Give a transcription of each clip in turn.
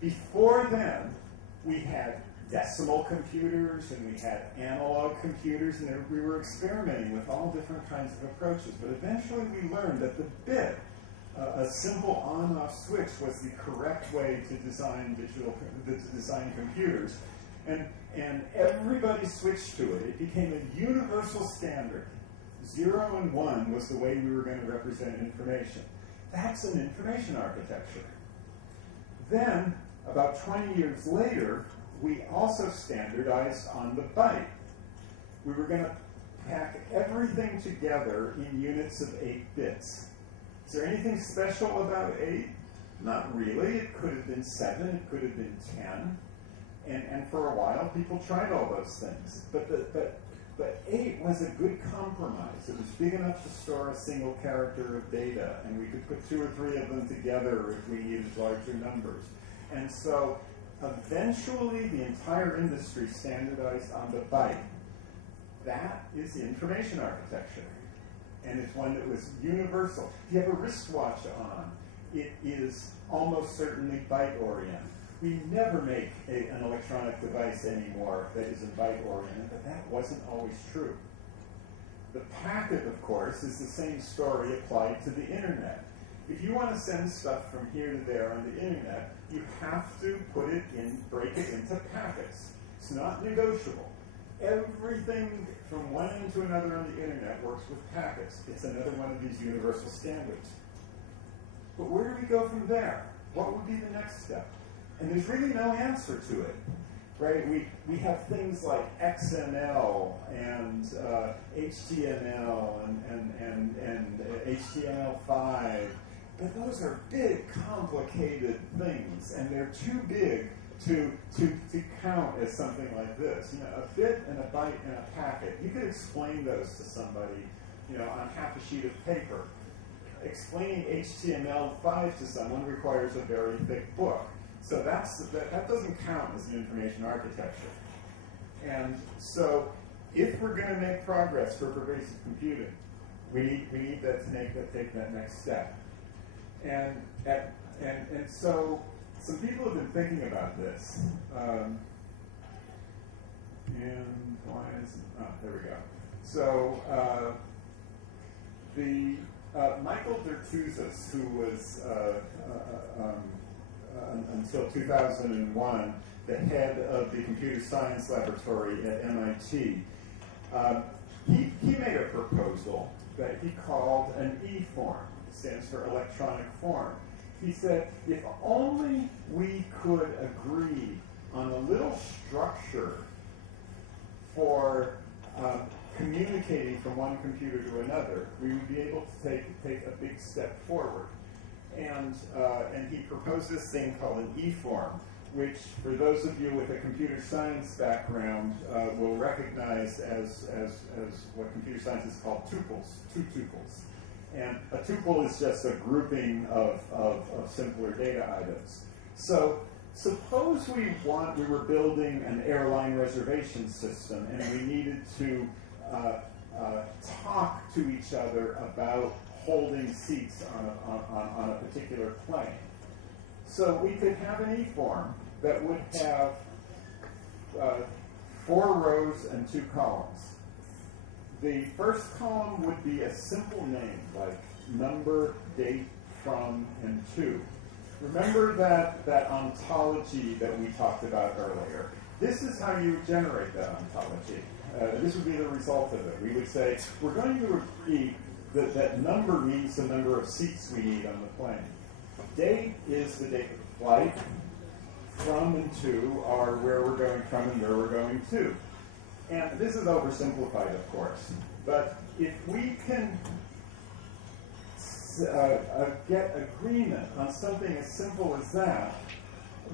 Before then, we had decimal computers and we had analog computers, and we were experimenting with all different kinds of approaches. But eventually we learned that the bit, a simple on-off switch, was the correct way to design computers. And everybody switched to it. It became a universal standard. 0 and 1 was the way we were going to represent information. That's an information architecture. Then, about 20 years later, we also standardized on the byte. We were going to pack everything together in units of 8 bits. Is there anything special about 8? Not really. It could have been 7, it could have been 10. And for a while, people tried all those things. But 8 was a good compromise. It was big enough to store a single character of data, and we could put 2 or 3 of them together if we needed larger numbers. And so eventually the entire industry standardized on the byte. That is the information architecture. And it's one that was universal. If you have a wristwatch on, it is almost certainly byte-oriented. We never make an electronic device anymore that isn't byte-oriented, but that wasn't always true. The packet, of course, is the same story applied to the internet. If you want to send stuff from here to there on the internet, you have to put it in, break it into packets. It's not negotiable. Everything from one end to another on the internet works with packets. It's another one of these universal standards. But where do we go from there? What would be the next step? And there's really no answer to it, right? We have things like XML and HTML and HTML5, but those are big, complicated things, and they're too big to count as something like this. You know, a bit and a byte and a packet. You could explain those to somebody, you know, on half a sheet of paper. Explaining HTML5 to someone requires a very thick book. So that doesn't count as an information architecture. And so if we're going to make progress for pervasive computing, we need that to take that next step. And so some people have been thinking about this. And why is it? Oh, there we go. So Michael Dertouzis, who was until 2001 the head of the computer science laboratory at MIT, he made a proposal that he called an E-form. It stands for electronic form. He said, if only we could agree on a little structure for communicating from one computer to another, we would be able to take a big step forward. And he proposed this thing called an E-form, which, for those of you with a computer science background, will recognize as what computer science is called tuples, 2 tuples. And a tuple is just a grouping of simpler data items. So suppose we were building an airline reservation system, and we needed to talk to each other about holding seats on a particular plane. So we could have an E-form that would have 4 rows and 2 columns. The first column would be a simple name, like number, date, from, and to. Remember that ontology that we talked about earlier? This is how you generate that ontology. This would be the result of it. We would say, we're going to agree that number means the number of seats we need on the plane. Date is the date of flight. From and to are where we're going from and where we're going to. And this is oversimplified, of course. But if we can get agreement on something as simple as that,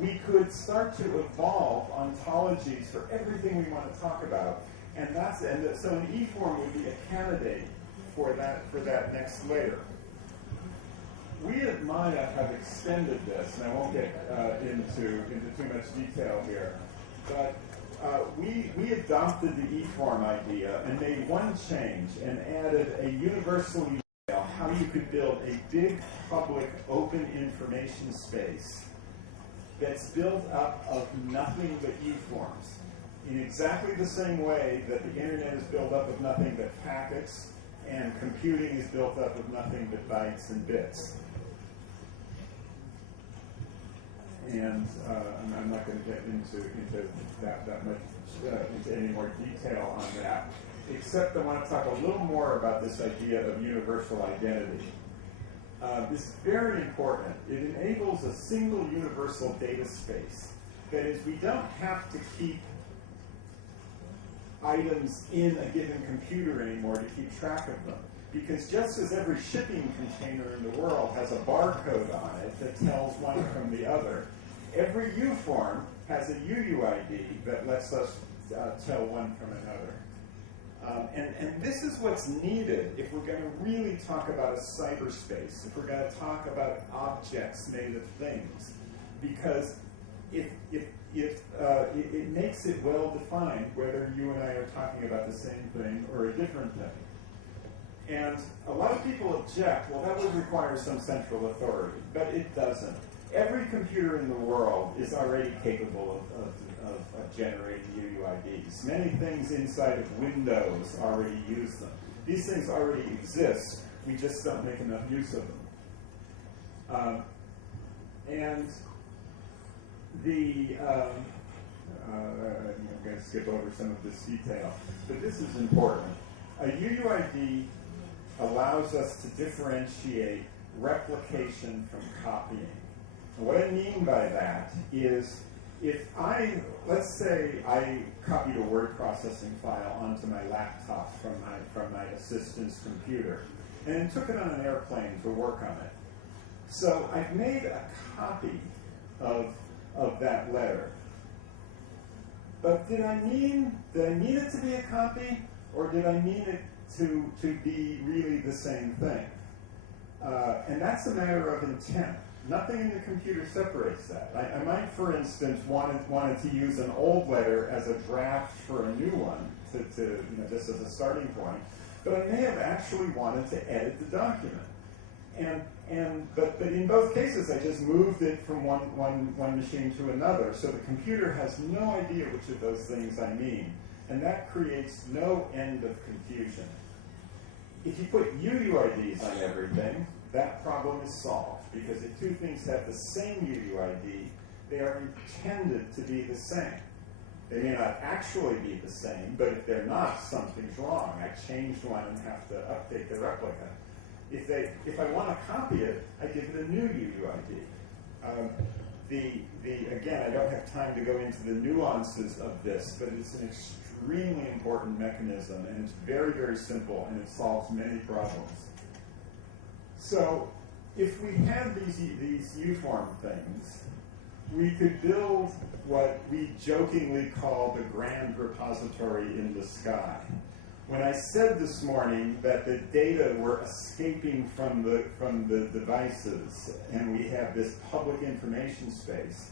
we could start to evolve ontologies for everything we want to talk about. So an E-form would be a candidate for that next layer. We at Maya have extended this, and I won't get into too much detail here, but we adopted the E-form idea and made one change and added a universal URL, how you could build a big public open information space that's built up of nothing but U-forms. In exactly the same way that the internet is built up of nothing but packets, and computing is built up of nothing but bytes and bits. And I'm not going to get into that much, into any more detail on that, except I want to talk a little more about this idea of universal identity. This is very important. It enables a single universal data space. That is, we don't have to keep items in a given computer anymore to keep track of them. Because just as every shipping container in the world has a barcode on it that tells one from the other, every U-form has a UUID that lets us tell one from another. And this is what's needed if we're going to really talk about a cyberspace, if we're going to talk about objects made of things. Because it makes it well defined whether you and I are talking about the same thing or a different thing. And a lot of people object, well, that would require some central authority, but it doesn't. Every computer in the world is already capable of generating UUIDs. Many things inside of Windows already use them. These things already exist. We just don't make enough use of them. And I'm going to skip over some of this detail, but this is important. A UUID allows us to differentiate replication from copying. And what I mean by that is, let's say I copied a word processing file onto my laptop from my assistant's computer, and took it on an airplane to work on it. So I've made a copy of that letter. But did I mean it to be a copy, or did I mean it to be really the same thing? And that's a matter of intent. Nothing in the computer separates that. I might, for instance, wanted to use an old letter as a draft for a new one, just as a starting point. But I may have actually wanted to edit the document. But in both cases, I just moved it from one machine to another, so the computer has no idea which of those things I mean, and that creates no end of confusion. If you put UUIDs on everything, that problem is solved, because if two things have the same UUID, they are intended to be the same. They may not actually be the same, but if they're not, something's wrong. I changed one and have to update the replica. If I want to copy it, I give it a new UUID. Again, I don't have time to go into the nuances of this, but it's an extremely important mechanism, and it's very, very simple, and it solves many problems. So if we had these U-form things, we could build what we jokingly call the grand repository in the sky. When I said this morning that the data were escaping from the devices, and we have this public information space,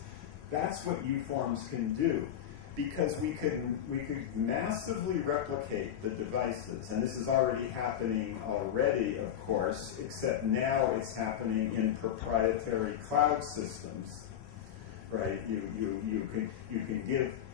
that's what U-forms can do, because we could massively replicate the devices, and this is already happening already, of course, except now it's happening in proprietary cloud systems, right? You can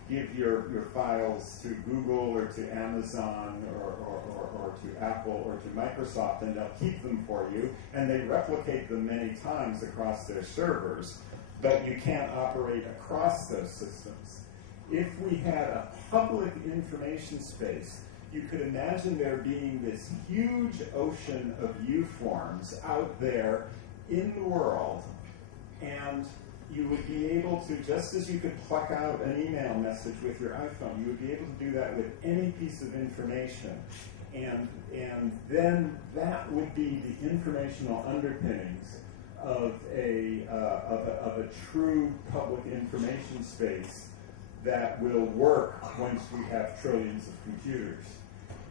give your files to Google or to Amazon or to Apple or to Microsoft, and they'll keep them for you, and they replicate them many times across their servers, but you can't operate across those systems. If we had a public information space, you could imagine there being this huge ocean of U-forms out there in the world, and you would be able to, just as you could pluck out an email message with your iPhone, you would be able to do that with any piece of information. And then that would be the informational underpinnings of a true public information space that will work once we have trillions of computers.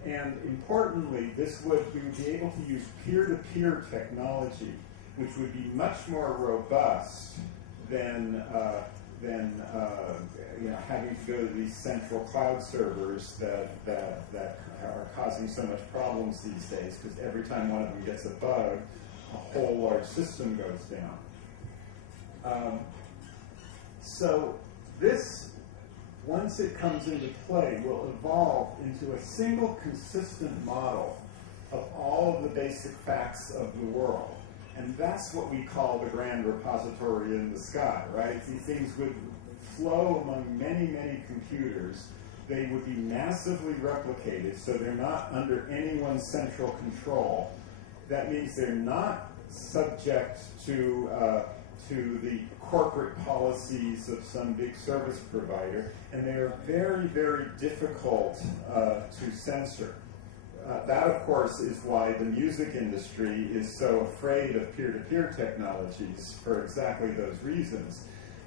And importantly, we would be able to use peer-to-peer technology, which would be much more robust than having to go to these central cloud servers that are causing so much problems these days, because every time one of them gets a bug, a whole large system goes down. So this, once it comes into play, will evolve into a single consistent model of all of the basic facts of the world. And that's what we call the grand repository in the sky, right? These things would flow among many, many computers. They would be massively replicated, so they're not under anyone's central control. That means they're not subject to the corporate policies of some big service provider, and they are very, very difficult to censor. That, of course, is why the music industry is so afraid of peer-to-peer technologies, for exactly those reasons.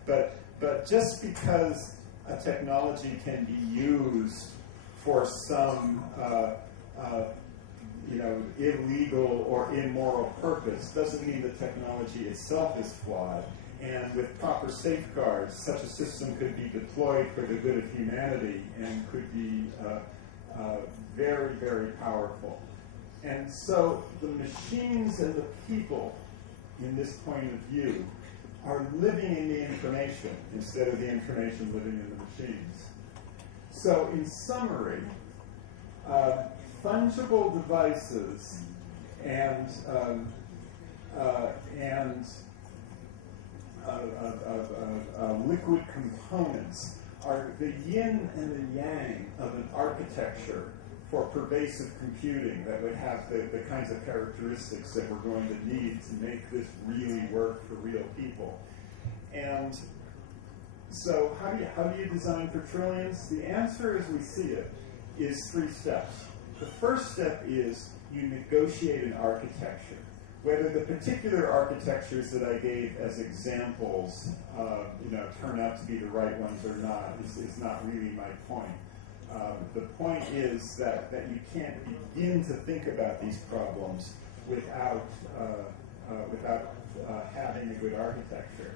But just because a technology can be used for some illegal or immoral purpose doesn't mean the technology itself is flawed. And with proper safeguards, such a system could be deployed for the good of humanity and could be very, very powerful. And so the machines and the people, in this point of view, are living in the information instead of the information living in the machines. So in summary, fungible devices and liquid components are the yin and the yang of an architecture for pervasive computing that would have the kinds of characteristics that we're going to need to make this really work for real people. And so how do you design for trillions? The answer, as we see it, is 3 steps. The first step is you negotiate an architecture. Whether the particular architectures that I gave as examples turn out to be the right ones or not is not really my point. The point is that you can't begin to think about these problems without having a good architecture.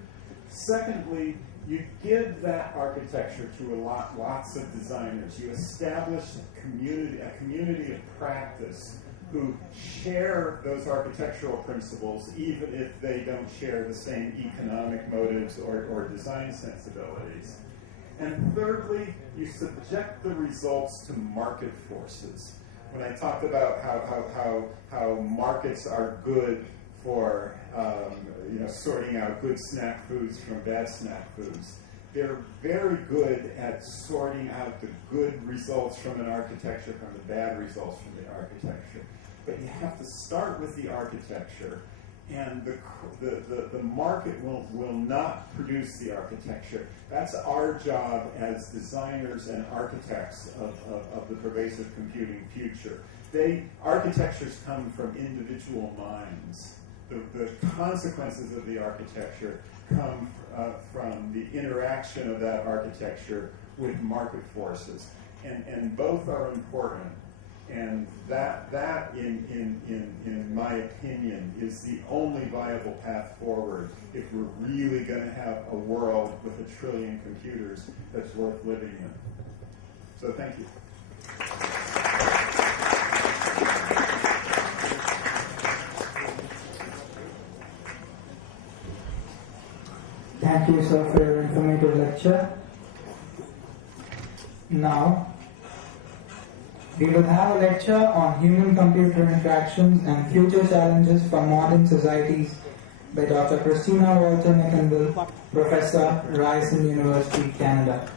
Secondly, you give that architecture to lots of designers. You establish a community of practice who share those architectural principles, even if they don't share the same economic motives or design sensibilities. And thirdly, you subject the results to market forces. When I talked about how markets are good for sorting out good snack foods from bad snack foods, they're very good at sorting out the good results from an architecture from the bad results from the architecture. But you have to start with the architecture, and the market will not produce the architecture. That's our job as designers and architects of the pervasive computing future. Architectures come from individual minds. The consequences of the architecture come from the interaction of that architecture with market forces, and both are important. And that in my opinion, is the only viable path forward if we're really going to have a world with 1 trillion computers that's worth living in. So thank you. Thank you, sir, for your informative lecture. Now, we will have a lecture on human-computer interactions and future challenges for modern societies by Dr. Christina Walter McInville, Professor, Ryerson University, Canada.